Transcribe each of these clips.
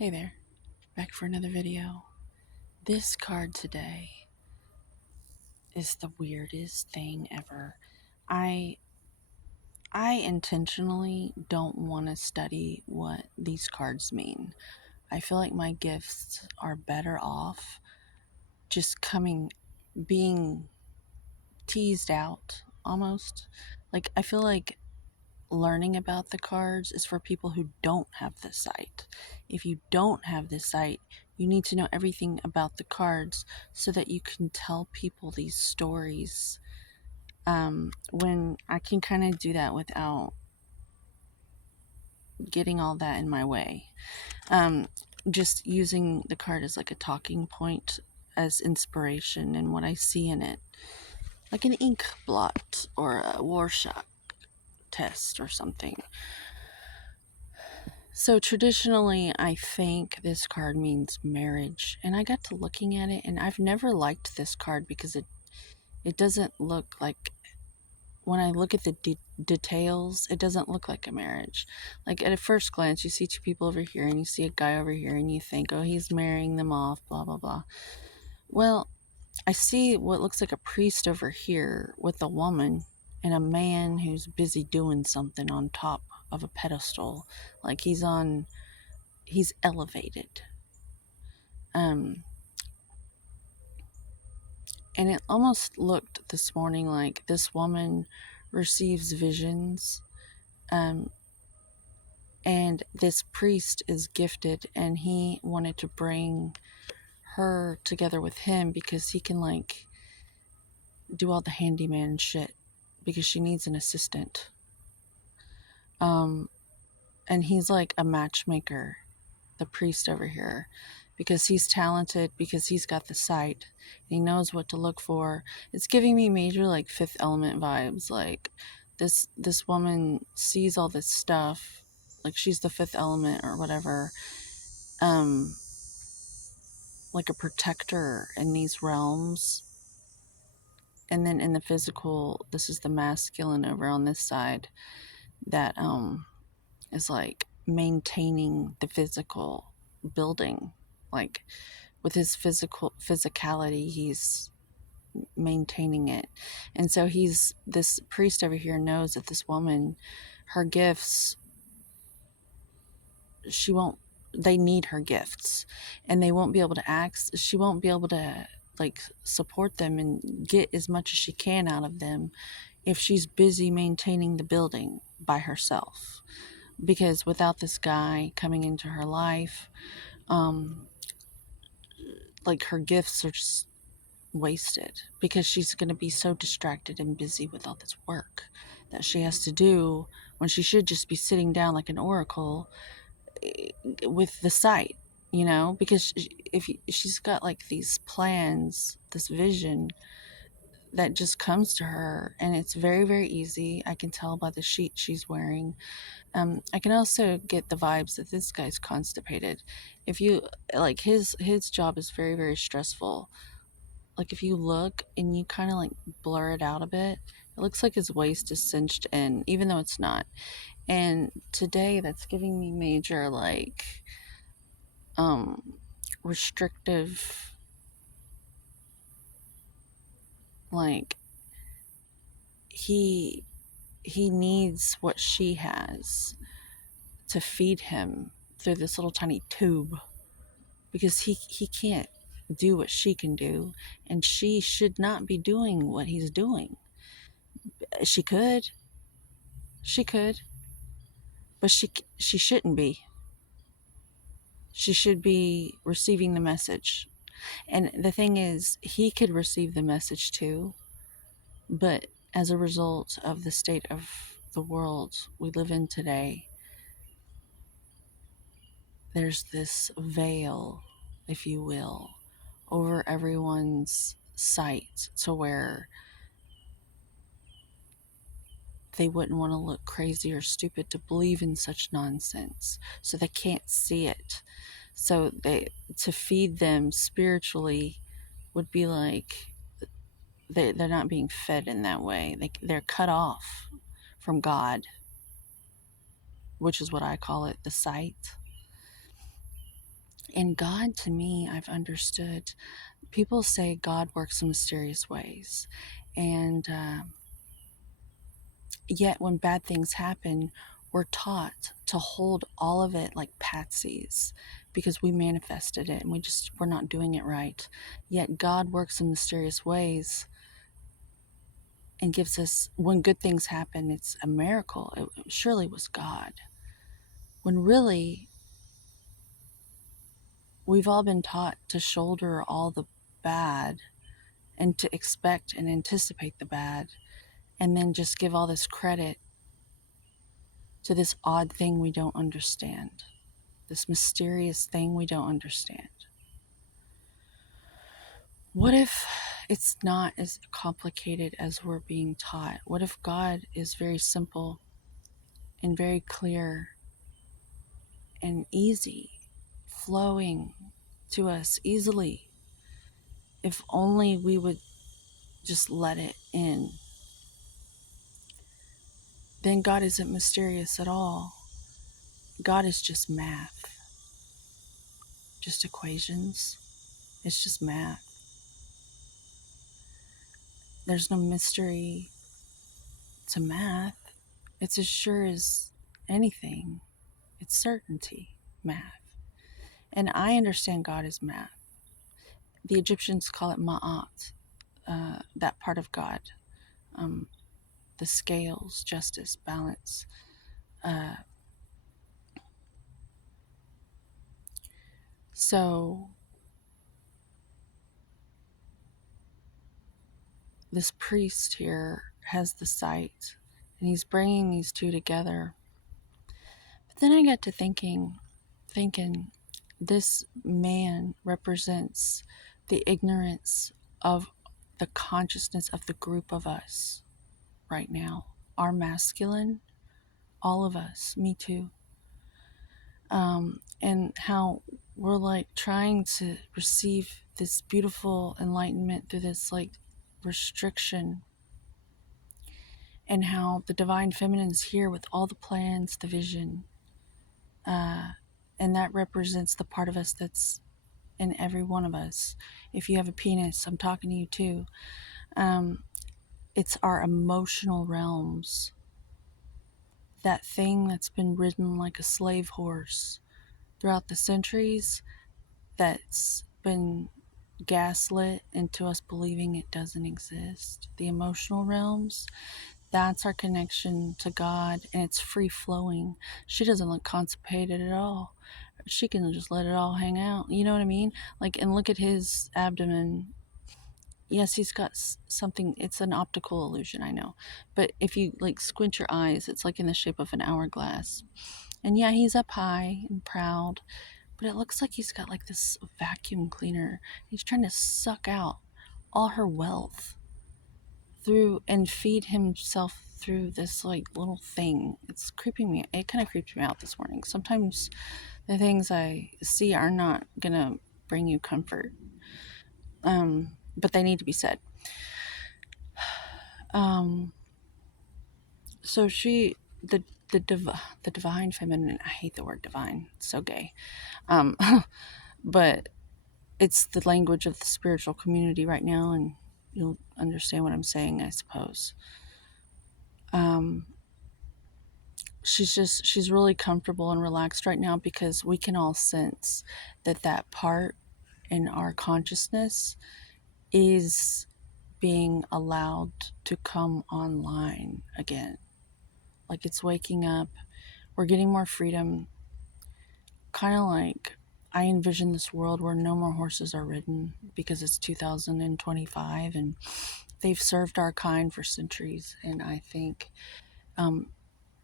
Hey there, back for another video. This card today is the weirdest thing ever. I intentionally don't want to study what these cards mean. I feel like my gifts are better off just being teased out almost. Like I feel like learning about the cards is for people who don't have the sight. If you don't have the sight, you need to know everything about the cards so that you can tell people these stories. When I can kind of do that without getting all that in my way. Um, just using the card as like a talking point, as inspiration and what I see in it, like an ink blot or a Rorschach test or something. So traditionally, I think this card means marriage, and I got to looking at it, and I've never liked this card because it doesn't look like, when I look at the details, it doesn't look like a marriage. Like at a first glance, you see two people over here, and you see a guy over here, and you think, oh, he's marrying them off, blah blah blah. Well, I see what looks like a priest over here with a woman and a man who's busy doing something on top of a pedestal, like he's elevated. Um, and it almost looked this morning like this woman receives visions, um, and this priest is gifted, and he wanted to bring her together with him because he can like do all the handyman shit because she needs an assistant. And he's like a matchmaker, the priest over here, because he's talented, because he's got the sight, and he knows what to look for. It's giving me major like Fifth Element vibes. Like this woman sees all this stuff, like she's the fifth element or whatever, um, like a protector in these realms. And then in the physical, this is the masculine over on this side that is like maintaining the physical building, like with his physicality, he's maintaining it. And so he's, this priest over here knows that this woman, her gifts, she won't, they need her gifts, and they won't be able to act, she won't be able to like support them and get as much as she can out of them if she's busy maintaining the building by herself. Because without this guy coming into her life, um like her gifts are just wasted, because she's going to be so distracted and busy with all this work that she has to do when she should just be sitting down like an oracle, with the sight, because if she's got like these plans, this vision that just comes to her, and it's very very easy. I can tell by the sheet she's wearing. I can also get the vibes that this guy's constipated. If you like, his job is very very stressful. Like if you look and you kind of like blur it out a bit, it looks like his waist is cinched in, even though it's not. And today that's giving me major like um restrictive, like he he needs what she has to feed him through this little tiny tube, because he can't do what she can do, and she should not be doing what he's doing. She could, but she shouldn't be. She should be receiving the message. And the thing is, he could receive the message too, but as a result of the state of the world we live in today, there's this veil, if you will, over everyone's sight, to where they wouldn't want to look crazy or stupid to believe in such nonsense. So they can't see it. So to feed them spiritually would be like they're not being fed in that way. They're cut off from God, which is what I call it, the sight. And God, to me, I've understood, people say God works in mysterious ways. And yet, when bad things happen, we're taught to hold all of it like patsies because we manifested it and we're not doing it right. Yet, God works in mysterious ways and gives us, when good things happen, it's a miracle. It surely was God. When really, we've all been taught to shoulder all the bad and to expect and anticipate the bad, and then just give all this credit to this odd thing we don't understand, this mysterious thing we don't understand. What if it's not as complicated as we're being taught? What if God is very simple and very clear and easy, flowing to us easily? If only we would just let it in. Then God isn't mysterious at all. God is just math, just equations. It's just math. There's no mystery to math. It's as sure as anything. It's certainty, math. And I understand God is math. The Egyptians call it ma'at, that part of God, um, the scales, justice, balance. Uh, so this priest here has the sight, and he's bringing these two together. But then I got to thinking, this man represents the ignorance of the consciousness of the group of us right now. Our masculine, all of us, me too. And how we're like trying to receive this beautiful enlightenment through this like restriction, and how the divine feminine's here with all the plans, the vision, and that represents the part of us that's in every one of us. If you have a penis, I'm talking to you too. It's our emotional realms, that thing that's been ridden like a slave horse throughout the centuries, that's been gaslit into us believing it doesn't exist. The emotional realms, that's our connection to God, and it's free flowing. She doesn't look constipated at all. She can just let it all hang out. You know what I mean? Like, and look at his abdomen. Yes, he's got something. It's an optical illusion, I know. But if you like squint your eyes, it's like in the shape of an hourglass. And yeah, he's up high and proud, but it looks like he's got like this vacuum cleaner. He's trying to suck out all her wealth through and feed himself through this like little thing. It's creeping me. It kind of creeped me out this morning. Sometimes the things I see are not gonna bring you comfort, but they need to be said. Um, so she, the divine feminine. I hate the word divine. It's so gay. Um, but it's the language of the spiritual community right now, and you'll understand what I'm saying, I suppose. Um, she's really comfortable and relaxed right now because we can all sense that that part in our consciousness is being allowed to come online again. Like it's waking up. We're getting more freedom. Kind of like I envision this world where no more horses are ridden because it's 2025 and they've served our kind for centuries. And I think,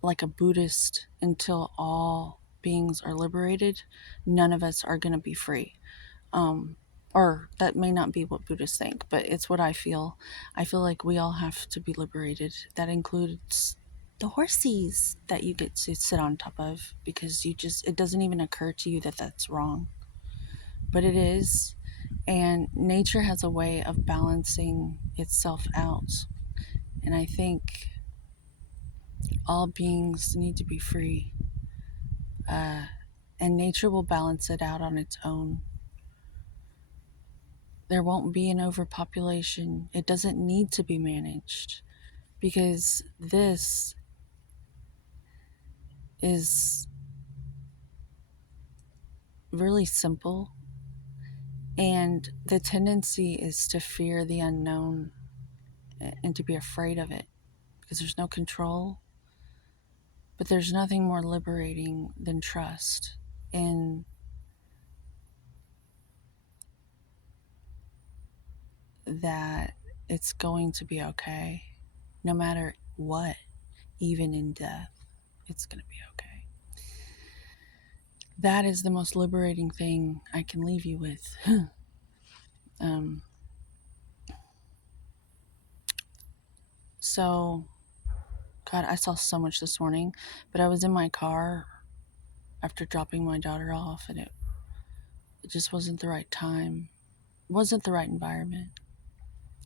like a Buddhist, until all beings are liberated, none of us are going to be free. Or that may not be what Buddhists think, but it's what I feel. I feel like we all have to be liberated. That includes the horsies that you get to sit on top of, because it doesn't even occur to you that that's wrong. But it is. And nature has a way of balancing itself out. And I think all beings need to be free. And and nature will balance it out on its own. There won't be an overpopulation. It doesn't need to be managed because this is really simple, and the tendency is to fear the unknown and to be afraid of it because there's no control. But there's nothing more liberating than trust in that it's going to be okay. No matter what, even in death, it's going to be okay. That is the most liberating thing I can leave you with. um, so, God, I saw so much this morning, but I was in my car after dropping my daughter off, and it just wasn't the right time. It wasn't the right environment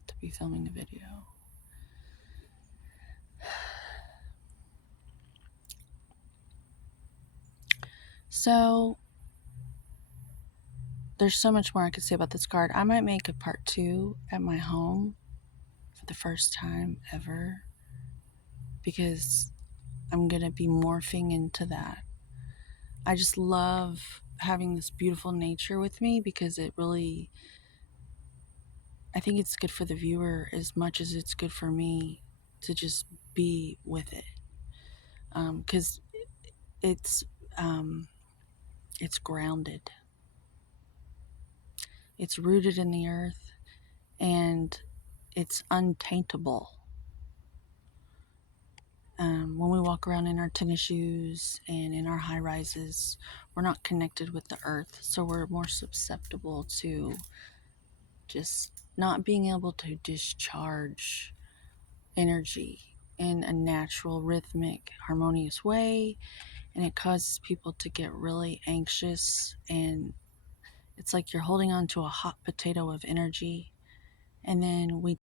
to be filming a video. So, there's so much more I could say about this card. I might make a part 2 at my home for the first time ever because I'm going to be morphing into that. I just love having this beautiful nature with me because it really, I think it's good for the viewer as much as it's good for me to just be with it. Because um, it's grounded. It's rooted in the earth and it's untaintable. When we walk around in our tennis shoes and in our high rises, we're not connected with the earth, so we're more susceptible to just not being able to discharge energy in a natural, rhythmic, harmonious way, and it causes people to get really anxious, and it's like you're holding on to a hot potato of energy, and then we